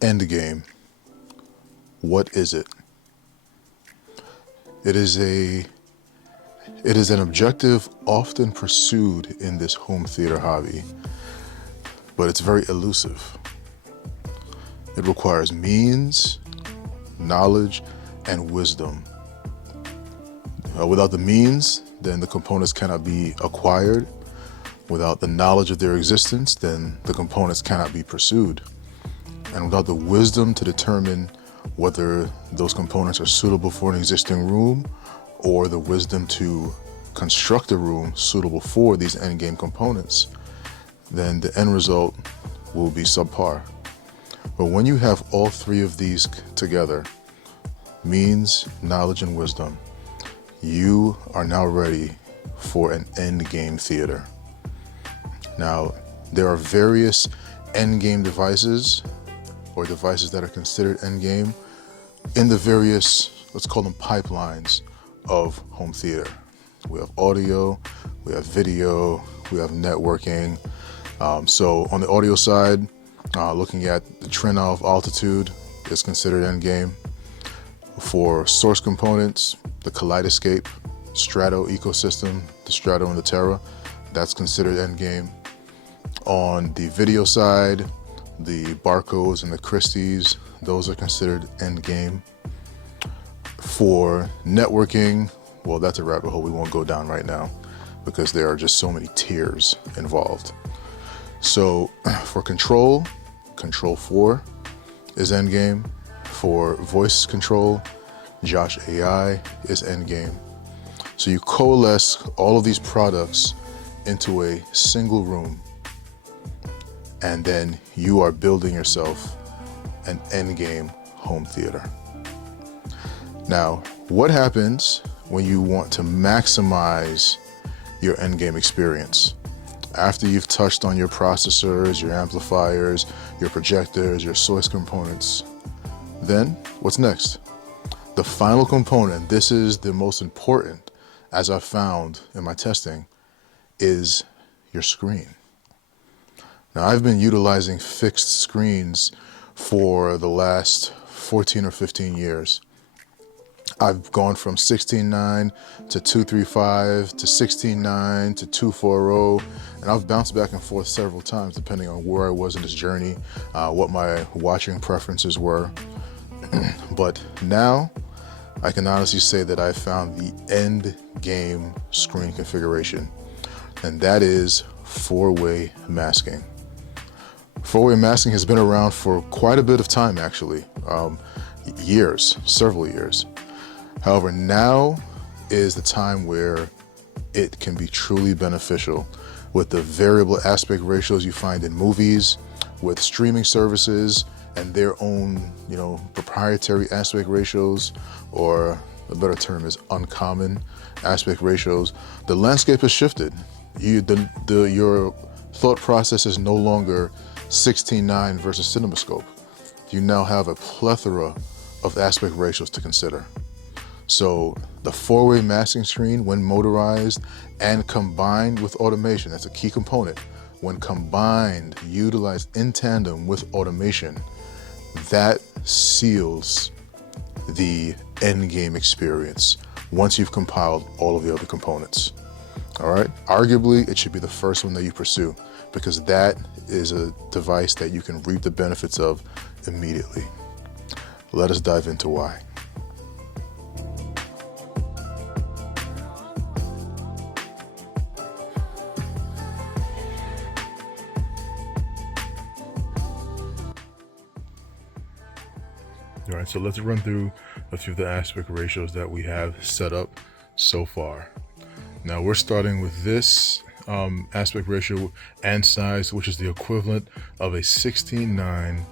Endgame. What is it? It is an objective often pursued in this home theater hobby, but it's very elusive. It requires means, knowledge, and wisdom. Without the means, then the components cannot be acquired. Without the knowledge of their existence, then the components cannot be pursued. And without the wisdom to determine whether those components are suitable for an existing room, or the wisdom to construct a room suitable for these endgame components, then the end result will be subpar. But when you have all three of these together, means, knowledge, and wisdom, you are now ready for an endgame theater. Now, there are various endgame devices, or devices that are considered endgame, in the various, let's call them pipelines of home theater. We have audio, we have video, we have networking. So on the audio side, looking at the Trinnov altitude is considered endgame. For source components, the Kaleidoscape, Strato ecosystem, the Strato and the Terra, that's considered endgame. On the video side, the Barcodes and the Christies, those are considered endgame. For networking, well, that's a rabbit hole we won't go down right now because there are just so many tiers involved. So for control 4 is endgame. For voice control, Josh AI is endgame. So you coalesce all of these products into a single room, and then you are building yourself an endgame home theater. Now, what happens when you want to maximize your endgame experience? After you've touched on your processors, your amplifiers, your projectors, your source components, then what's next? The final component, this is the most important, as I found in my testing, is your screen. Now, I've been utilizing fixed screens for the last 14 or 15 years. I've gone from 16.9 to 235 to 16.9 to 240, and I've bounced back and forth several times depending on where I was in this journey, what my watching preferences were. But now I can honestly say that I found the end game screen configuration, and that is four-way masking. Four-way masking has been around for quite a bit of time, actually, several years. However, now is the time where it can be truly beneficial with the variable aspect ratios you find in movies, with streaming services and their own, proprietary aspect ratios, or a better term is uncommon aspect ratios. The landscape has shifted. Your thought process is no longer 16:9 versus CinemaScope. You now have a plethora of aspect ratios to consider. So the four-way masking screen, when motorized and combined with automation, that's a key component. When combined, utilized in tandem with automation, that seals the endgame experience once you've compiled all of the other components. All right, arguably it should be the first one that you pursue, because that is a device that you can reap the benefits of immediately. Let us dive into why. All right, so let's run through a few of the aspect ratios that we have set up so far. Now we're starting with this aspect ratio and size, which is the equivalent of a 16:9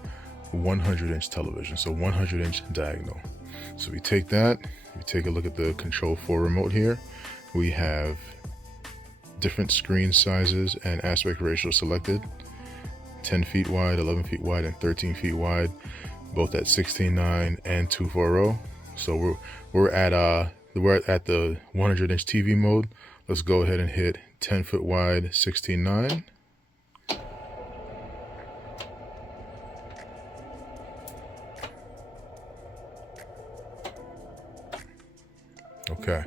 100-inch television, so 100-inch diagonal. So we take that, we take a look at the Control 4 remote here. We have different screen sizes and aspect ratio selected: 10 feet wide, 11 feet wide, and 13 feet wide, both at 16:9 and 240. So we're at the 100-inch TV mode. Let's go ahead and hit 10 foot wide, 16:9. Okay,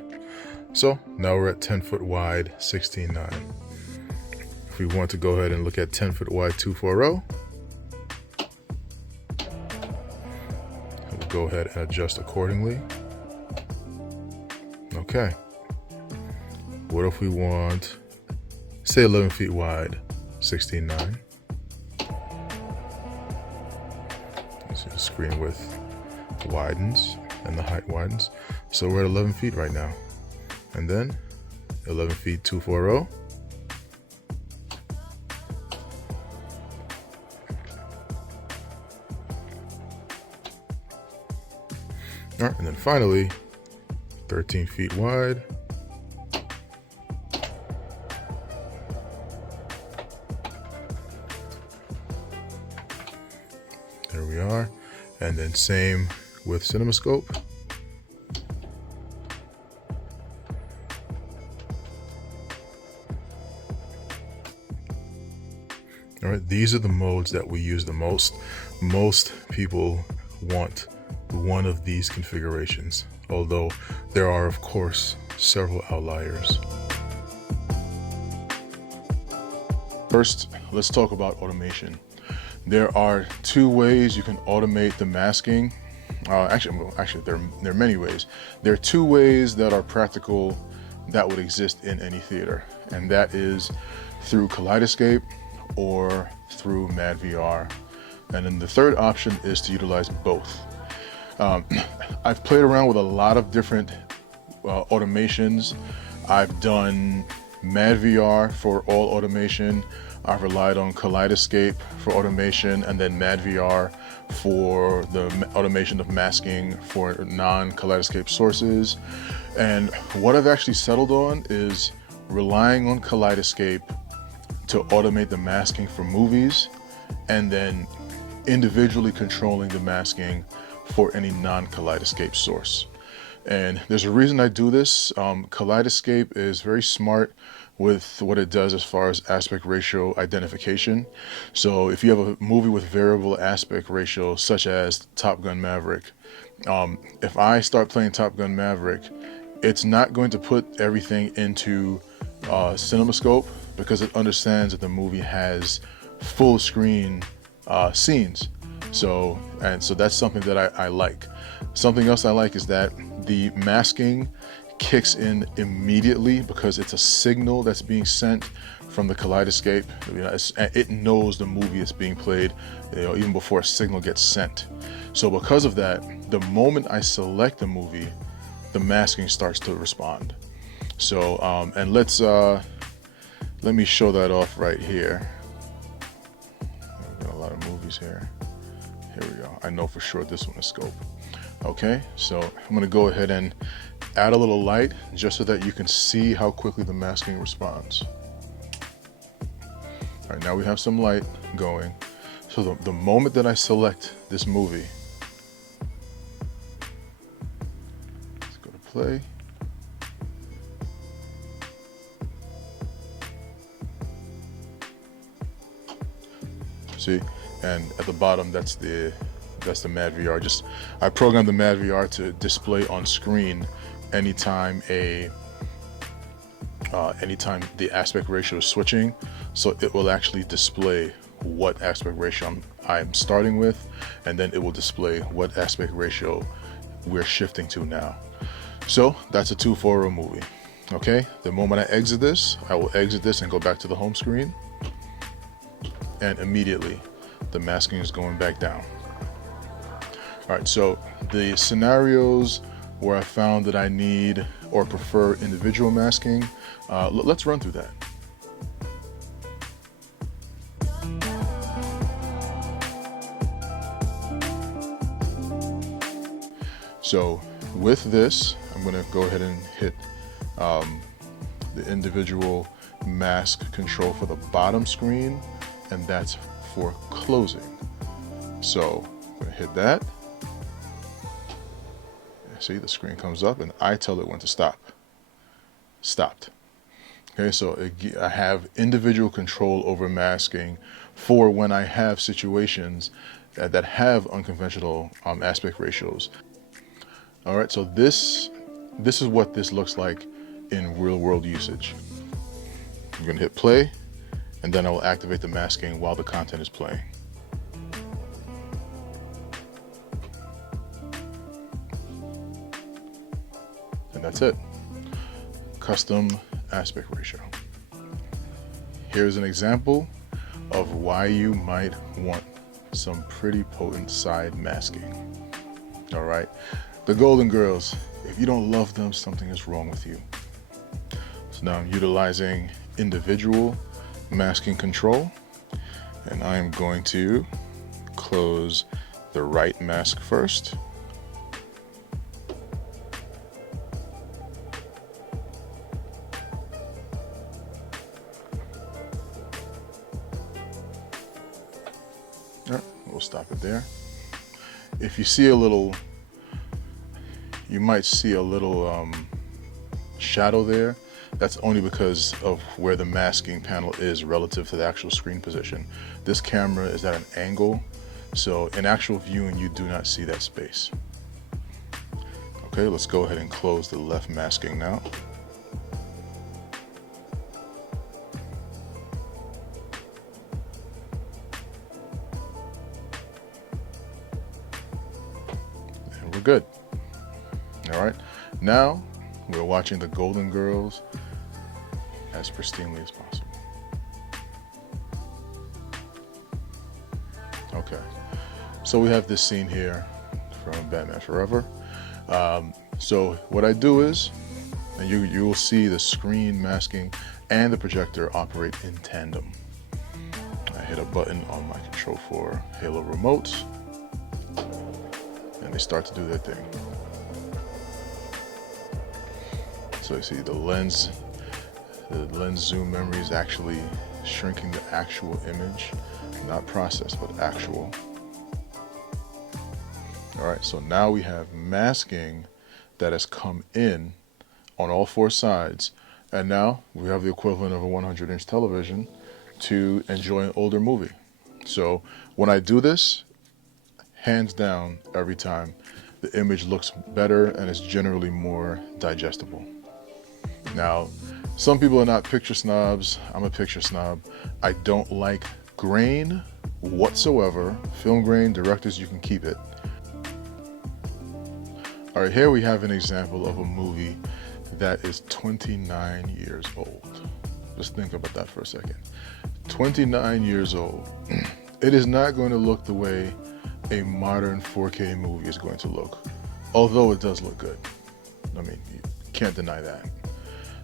so now we're at 10 foot wide, 16:9. If we want to go ahead and look at 10 foot wide, 240, we'll go ahead and adjust accordingly. Okay, what if we want, say, 11 feet wide, 16:9? See, the screen width widens and the height widens. So we're at 11 feet right now. And then 11 feet, 240. All right, and then finally, 13 feet wide. There we are. And then same with CinemaScope. All right, these are the modes that we use the most. Most people want one of these configurations, although there are, of course, several outliers. First, let's talk about automation. There are two ways you can automate the masking. Actually, there are many ways. There are two ways that are practical that would exist in any theater, and that is through Kaleidoscape or through MadVR. And then the third option is to utilize both. I've played around with a lot of different automations. I've done MadVR for all automation. I've relied on Kaleidoscape for automation, and then MadVR for the automation of masking for non-Kaleidoscape sources. And what I've actually settled on is relying on Kaleidoscape to automate the masking for movies, and then individually controlling the masking for any non-Kaleidoscape source. And there's a reason I do this. Kaleidoscape is very smart with what it does as far as aspect ratio identification. So if you have a movie with variable aspect ratio, such as Top Gun Maverick, if I start playing Top Gun Maverick, it's not going to put everything into CinemaScope, because it understands that the movie has full screen scenes. So that's something that I like. Something else I like is that the masking kicks in immediately, because it's a signal that's being sent from the Kaleidoscape. It knows the movie is being played, even before a signal gets sent. So because of that, the moment I select the movie, the masking starts to respond. So and let me show that off right here. I've got a lot of movies here. Here we go. I know for sure this one is scope. Okay, so I'm going to go ahead and add a little light just so that you can see how quickly the masking responds. All right, now we have some light going. So the moment that I select this movie, let's go to play. See, and at the bottom, that's the MadVR. I programmed the MadVR to display on screen anytime anytime the aspect ratio is switching, so it will actually display what aspect ratio I'm starting with, and then it will display what aspect ratio we're shifting to now. So that's a 240 movie. Okay, the moment I exit this, I will exit this and go back to the home screen, and immediately the masking is going back down. All right, so the scenarios where I found that I need or prefer individual masking, let's run through that. So with this, I'm going to go ahead and hit the individual mask control for the bottom screen, and that's for closing. So I'm going to hit that. See, the screen comes up and I tell it when to stop. Stopped. Okay, so I have individual control over masking for when I have situations that have unconventional aspect ratios. All right, so this is what this looks like in real world usage. I'm gonna hit play, and then I will activate the masking while the content is playing. And that's it. Custom aspect ratio. Here's an example of why you might want some pretty potent side masking. All right, the Golden Girls, if you don't love them, something is wrong with you. So now I'm utilizing individual masking control, and I am going to close the right mask first. All right, we'll stop it there. If you see you might see a little shadow there. That's only because of where the masking panel is relative to the actual screen position. This camera is at an angle, so in actual viewing, you do not see that space. Okay, let's go ahead and close the left masking now. And we're good. All right, now we're watching the Golden Girls as pristinely as possible. Okay, so we have this scene here from Batman Forever. So what I do is, and you will see the screen masking and the projector operate in tandem. I hit a button on my Control4 Halo remote, and they start to do their thing. So you see the lens zoom memory is actually shrinking the actual image, not processed, but actual. All right, so now we have masking that has come in on all four sides, and now we have the equivalent of a 100-inch television to enjoy an older movie. So when I do this, hands down, every time, the image looks better and is generally more digestible. Now, some people are not picture snobs. I'm a picture snob. I don't like grain whatsoever. Film grain, directors, you can keep it. All right, here we have an example of a movie that is 29 years old. Just think about that for a second. 29 years old. It is not going to look the way a modern 4K movie is going to look, although it does look good. I mean, you can't deny that.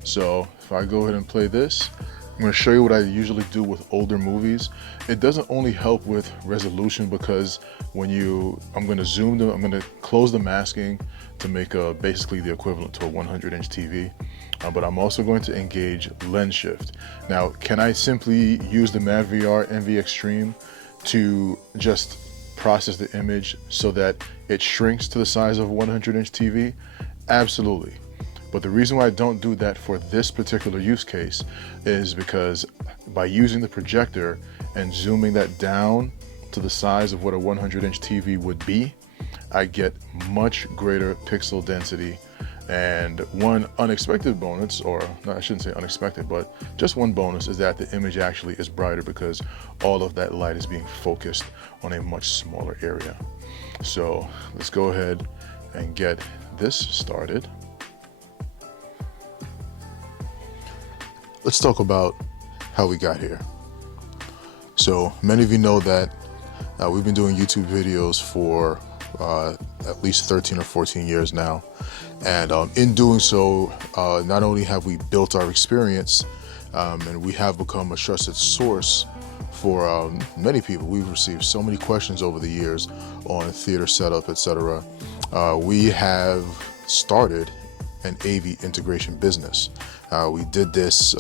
So if I go ahead and play this, I'm going to show you what I usually do with older movies. It doesn't only help with resolution, because I'm going to zoom them, I'm going to close the masking to make basically the equivalent to a 100-inch TV. But I'm also going to engage lens shift. Now, can I simply use the MadVR NV Extreme to just process the image so that it shrinks to the size of a 100-inch TV? Absolutely. But the reason why I don't do that for this particular use case is because by using the projector and zooming that down to the size of what a 100-inch TV would be, I get much greater pixel density. And one unexpected bonus, or no, I shouldn't say unexpected, but just one bonus, is that the image actually is brighter because all of that light is being focused on a much smaller area. So let's go ahead and get this started. Let's talk about how we got here. So many of you know that we've been doing YouTube videos for at least 13 or 14 years now. And in doing so, not only have we built our experience, and we have become a trusted source for many people. We've received so many questions over the years on theater setup, etc. We have started an AV integration business. We did this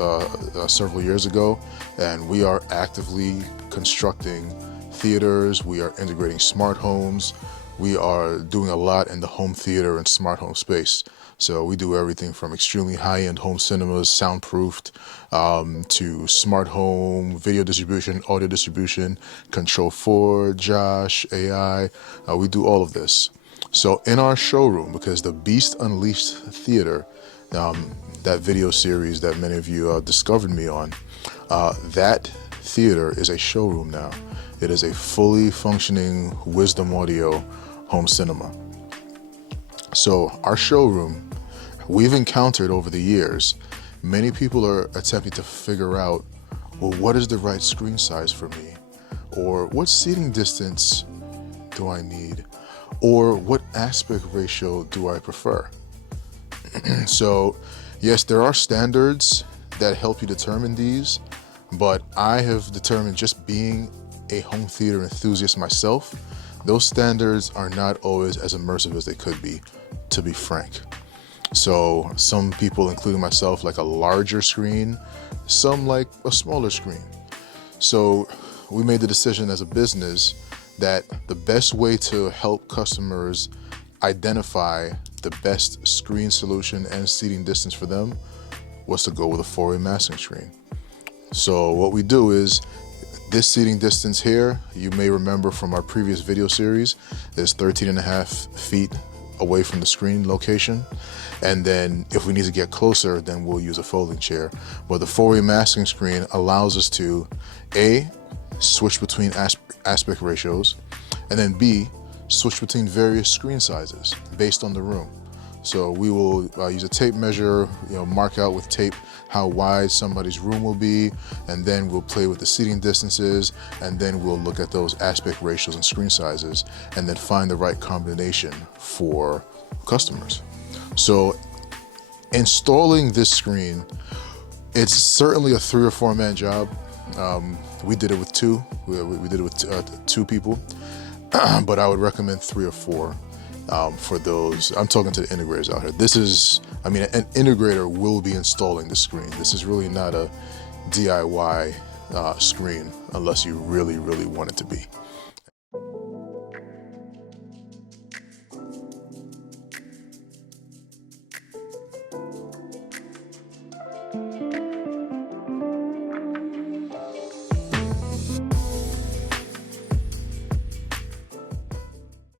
several years ago, and we are actively constructing theaters. We are integrating smart homes. We are doing a lot in the home theater and smart home space. So we do everything from extremely high-end home cinemas, soundproofed, to smart home, video distribution, audio distribution, Control 4, Josh, AI. We do all of this. So in our showroom, because the Beast Unleashed Theater, that video series that many of you discovered me on, that theater is a showroom now. It is a fully functioning Wisdom Audio home cinema. So our showroom, we've encountered over the years, many people are attempting to figure out, well, what is the right screen size for me? Or what seating distance do I need? Or what aspect ratio do I prefer? So yes, there are standards that help you determine these, but I have determined, just being a home theater enthusiast myself, those standards are not always as immersive as they could be, to be frank. So some people, including myself, like a larger screen, some like a smaller screen. So we made the decision as a business that the best way to help customers identify the best screen solution and seating distance for them was to go with a 4-way masking screen. So what we do is, this seating distance here, you may remember from our previous video series, is 13.5 feet away from the screen location. And then if we need to get closer, then we'll use a folding chair. But the 4-way masking screen allows us to A, switch between aspect ratios, and then B, switch between various screen sizes based on the room. So we will use a tape measure, mark out with tape how wide somebody's room will be, and then we'll play with the seating distances, and then we'll look at those aspect ratios and screen sizes, and then find the right combination for customers. So installing this screen, it's certainly a 3 or 4 man job. We did it with 2. We did it with 2 people, but I would recommend 3 or 4. For those, I'm talking to the integrators out here. An integrator will be installing the screen. This is really not a DIY screen unless you really, really want it to be.